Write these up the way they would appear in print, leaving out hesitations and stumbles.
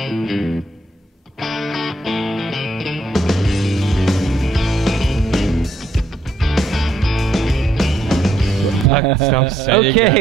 Okay,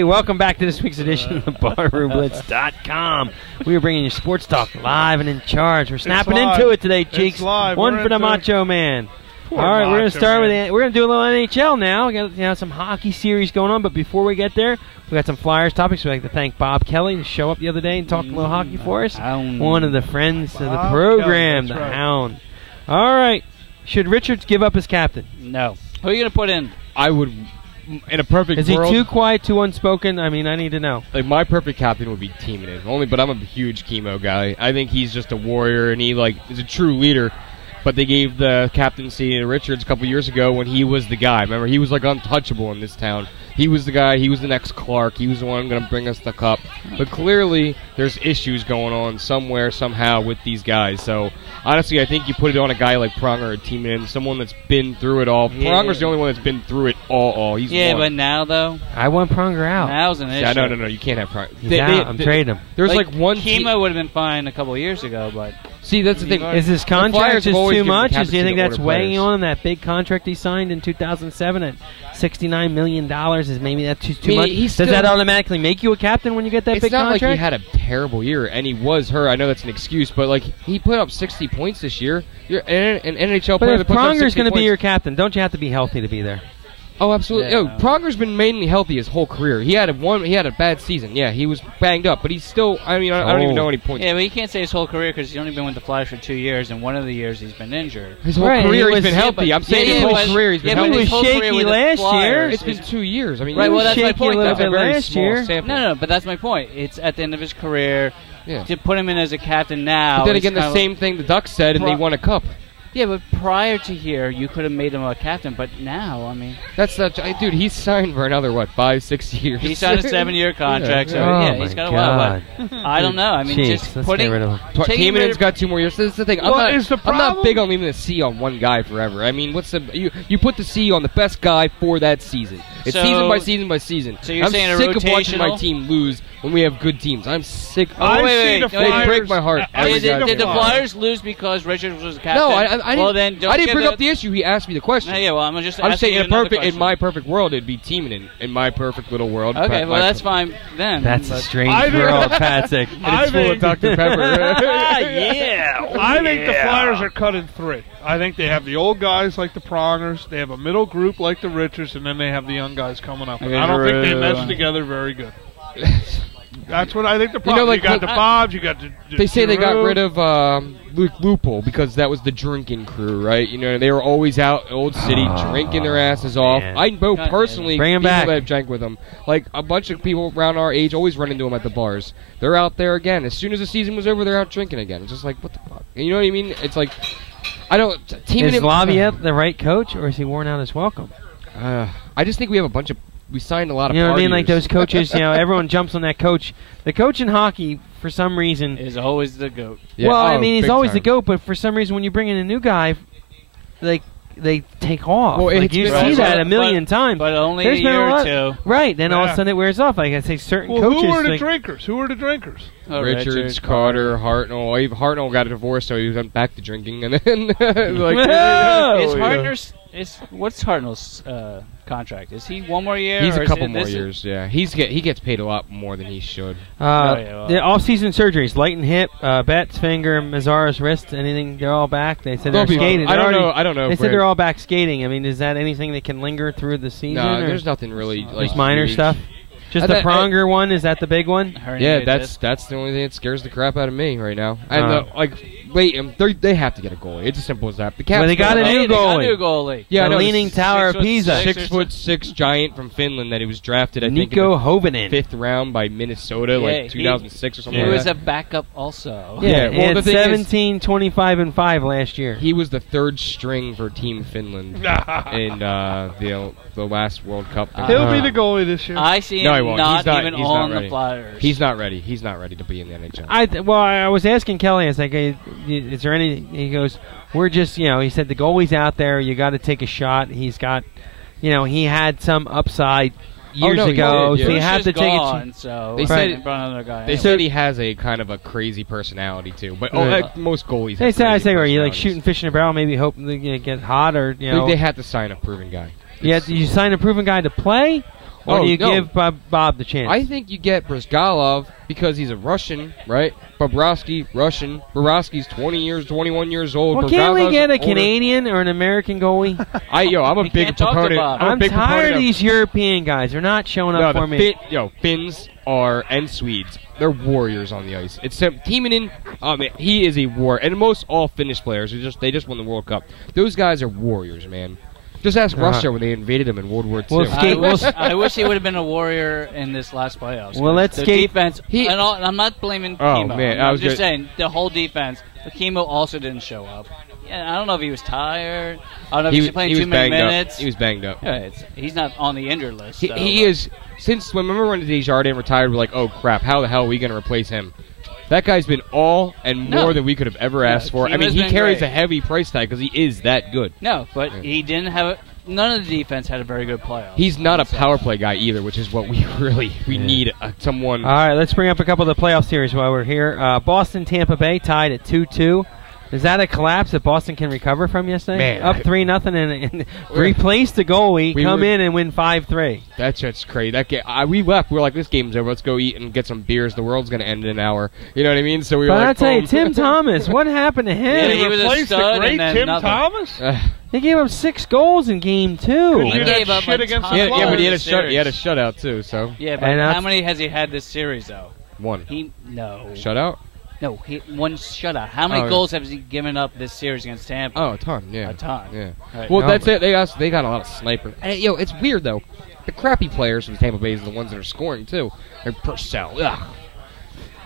welcome back to this week's edition of BarroomBlitz.com. We are bringing you sports talk live and in charge. We're snapping into it today, Cheeks. One for the Macho Man. All right, we're going to start with we're going to do a little NHL now. We got some hockey series going on, but before we get there, we got some Flyers topics. We'd like to thank Bob Kelly to show up the other day and talk a little hockey for us. One of the friends of the program, the Hound. All right, should Richards give up his captain? No. Who are you going to put in? I would. In a perfect world. Is he too quiet, too unspoken? I mean, I need to know. Like, my perfect captain would be Timonen. But I'm a huge Chemo guy. I think he's just a warrior, and he is a true leader. But they gave the captaincy to Richards a couple years ago when he was the guy. Remember, he was like untouchable in this town. He was the guy. He was the next Clark. He was the one going to bring us the cup. But clearly, there's issues going on somewhere, somehow with these guys. So, honestly, I think you put it on a guy like Pronger or Timonen, someone that's been through it all. Yeah. Pronger's the only one that's been through it all. He's won. But now, though? I want Pronger out. Now's an issue. Yeah, no. You can't have Pronger. He's out. I'm trading him. There's like one Chemo would have been fine a couple of years ago, but... See, that's the thing. Is his contract just too much? Do you think that's weighing on that big contract he signed in 2007 at $69 million? Is maybe that too much? Does that automatically make you a captain when you get that big contract? It's not like he had a terrible year, and he was hurt. I know that's an excuse, but like he put up 60 points this year. You're an NHL player that puts up 60 points. Pronger's going to be your captain, don't you have to be healthy to be there? Oh, absolutely. Yeah. Pronger's been mainly healthy his whole career. He had a bad season. Yeah, he was banged up, but he's still. I mean, I don't even know any points. Yeah, but you can't say his whole career because he's only been with the Flyers for 2 years, and one of the years he's been injured. His whole career he's been healthy. I'm saying his whole career he's been healthy. He was shaky last year. It's been 2 years. I mean, right. Well, that's my point. A little bit last year. No, but that's my point. It's at the end of his career. Yeah. To put him in as a captain now. But then again, the same thing the Ducks said, and they won a cup. Yeah, but prior to here, you could have made him a captain, but now, I mean... Dude, he's signed for another, 5-6 years? He signed a 7-year contract, he's got a while. I don't know. I mean, just putting... Timonen's got 2 more years. This is the thing. I'm not big on leaving the C on one guy forever. I mean, you put the C on the best guy for that season. It's season by season by season. So you're saying I'm sick of watching my team lose when we have good teams. I'm sick. Wait. They break my heart. Did the Flyers lose because Richards was a captain? No, I didn't bring up the issue. He asked me the question. Yeah, well, I'm saying in my perfect world, it'd be Timonen. In my perfect little world. Okay, well, that's fine then. That's a strange world, Patrick. It's full of Dr. Pepper. Yeah. I think the Flyers are cut in 3. I think they have the old guys like the Prongers, they have a middle group like the Richards, and then they have the young guys coming up. And I don't think they mesh together very good. That's what I think the problem. You got the Bobs, you got the they say they got rid of Luke Lupul because that was the drinking crew, right? You know, they were always out Old City drinking their asses off. Man. I know personally people that have drank with them. Like, a bunch of people around our age always run into them at the bars. They're out there again. As soon as the season was over, they're out drinking again. It's just like, what the fuck? You know what I mean? It's like, I don't... Is Laviette the right coach, or is he worn out his welcome? I just think we have a bunch of... We signed a lot of You know partiers. what I mean? Like those coaches, everyone jumps on that coach. The coach in hockey, for some reason... is always the GOAT. Yeah. Well, I mean, he's always the GOAT, but for some reason, when you bring in a new guy, they take off. Well, like, you see that a million times. But only a year or two. Right, then all of a sudden it wears off. Like I say, certain coaches... who were the drinkers? Who were the drinkers? Richards, Carter, Hartnell. Hartnell got a divorce, so he went back to drinking. And then, what's Hartnell's contract? Is he 1 more year? He's a couple more years, yeah. He gets paid a lot more than he should. The off-season surgeries, Lighten hip, Betts finger, Mazara's wrist, anything, they're all back. They said they're skating. I don't know. They said they're all back skaking. I mean, is that anything that can linger through the season? No, there's nothing really. Just minor stuff? Just the Pronger one? Is that the big one? Yeah, that's the only thing that scares the crap out of me right now. And they have to get a goalie. It's as simple as that. The Caps they got a new goalie. Yeah, the Leaning Tower of Pisa. 6'6" giant from Finland that he was drafted. I think Nico Hovinen, 5th round by Minnesota, 2006 or something. He like was that. a backup also. Yeah, he had 17, 25, and 5 last year. He was the 3rd string for Team Finland in the last World Cup. He'll be the goalie this year. I see him not even on the Flyers. He's not ready. He's not ready to be in the NHL. I was asking Kelly, I was like, is there any... He goes, we're just, he said the goalie's out there. You got to take a shot. He's got, he had some upside years ago, yeah. so you have to take it. So they said brought another guy. They said he has a kind of a crazy personality too, but like most goalies. They say, are you like shooting fish in a barrel? Maybe hoping to get hot, or they had to sign a proven guy. Yeah, you sign a proven guy to play, or do you give Bob the chance? I think you get Brizgalov because he's a Russian, right? Bobrovsky, Russian. Bobrovsky's 21 years old. Well, can't we get a Canadian or an American goalie? I'm a big proponent. I'm tired of these European guys. They're not showing up for me. Finns and Swedes. They're warriors on the ice. It's Timonen. He is a warrior, and most all Finnish players they just won the World Cup. Those guys are warriors, man. Just ask Russia when they invaded them in World War II. I wish he would have been a warrior in this last playoffs. Well, let's skate. Defense. I'm not blaming Kimo. Man, I'm just saying the whole defense. But Kimo also didn't show up. Yeah, I don't know if he was tired. I don't know if he was playing too many minutes. He was banged up. Yeah, he's not on the injured list. He is. Remember when Desjardins retired? We're like, oh crap! How the hell are we going to replace him? That guy's been all and more than we could have ever asked for. I mean, he carries a heavy price tag because he is that good. No, but he didn't have none of the defense had a very good playoff. He's not a power play guy either, which is what we need someone. All right, let's bring up a couple of the playoff series while we're here. Boston, Tampa Bay tied at 2-2. Is that a collapse that Boston can recover from yesterday? Man, up 3-0 and replace the goalie, come in and win 5-3. That's just crazy. That game, we left. We were like, this game's over. Let's go eat and get some beers. The world's going to end in an hour. You know what I mean? So we were like, I'll tell you, Tim Thomas, what happened to him? Yeah, he was a stud, the great Tim Thomas? They gave up 6 goals in Game 2. He gave up shit against but he had a shutout too. So yeah, but how many has he had this series though? 1. Shutout. No, one shutout. How many goals has he given up this series against Tampa? Oh, a ton, yeah. A ton. Yeah. Right. Well, that's it. They got a lot of sniper. And, it's weird, though. The crappy players from Tampa Bay are the ones that are scoring, too. Like Purcell.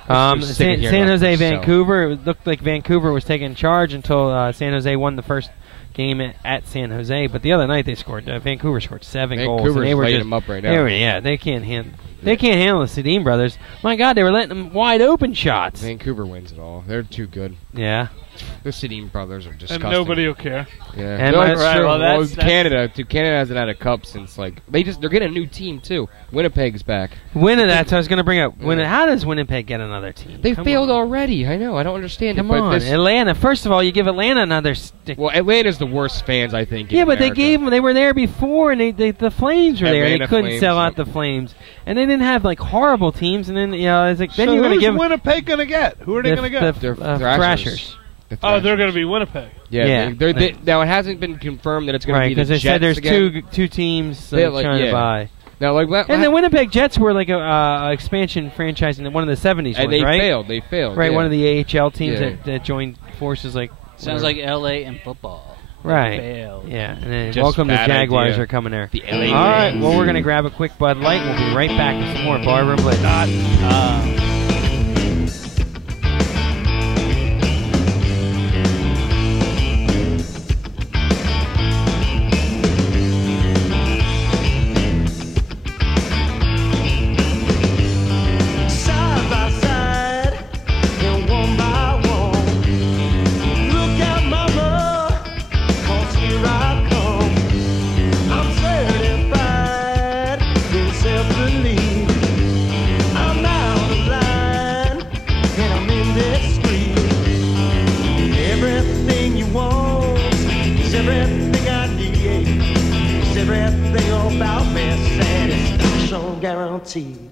San Jose, Vancouver. It looked like Vancouver was taking charge until San Jose won the first game at San Jose. But the other night they scored. Vancouver scored 7 goals. Vancouver's lighting them up right now. They can't handle. They can't handle the Sedin brothers. My God, they were letting them wide open shots. Vancouver wins it all. They're too good. Yeah. The Sedin brothers are disgusting. And nobody will care. Yeah. And that's true. Well, Canada hasn't had a cup since they're getting a new team too. Winnipeg's back. That's what I was going to bring up. How does Winnipeg get another team? They failed already. I know. I don't understand. Come on, Atlanta. First of all, you give Atlanta another stick. Well, Atlanta's the worst fans, I think. Yeah, but America. they were there before, and the Flames were there. And they couldn't Flames, sell out the Flames, and they didn't have like horrible teams. And then it's like then so you're going to give Winnipeg going to get? Who are they going to get? The Thrashers. Oh, they're going to be Winnipeg. Yeah. Now it hasn't been confirmed that it's going to be the Jets because they said there's again. two teams trying to buy. Now, and the Winnipeg Jets were like a expansion franchise in one of the 70s, and right? They failed. Right, one of the AHL teams that joined forces. Sounds like LA in football. Right. Failed. Yeah, and then welcome to Jaguars are coming there. The LA All right, well, we're going to grab a quick Bud Light. We'll be right back with some more Barroom Blitz. Guaranteed.